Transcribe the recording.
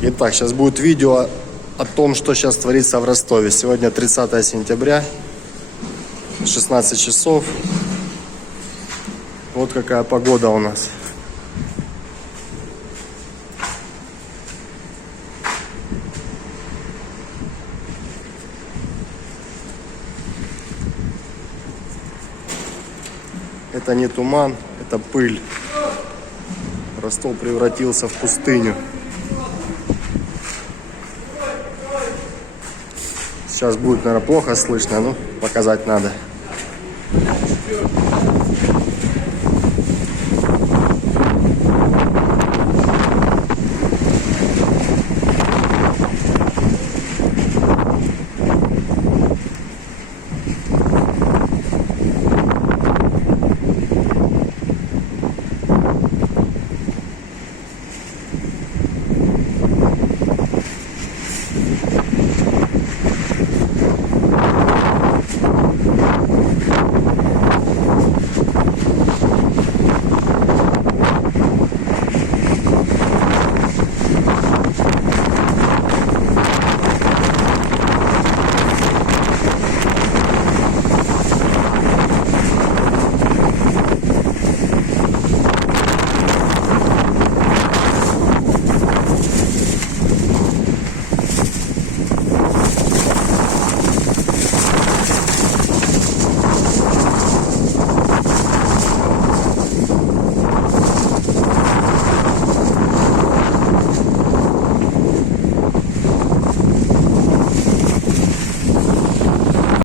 Итак, сейчас будет видео о том, что сейчас творится в Ростове. Сегодня 30 сентября, 16 часов. Вот какая погода у нас. Это не туман, это пыль. Ростов превратился в пустыню. Сейчас будет, наверное, плохо слышно, но показать надо.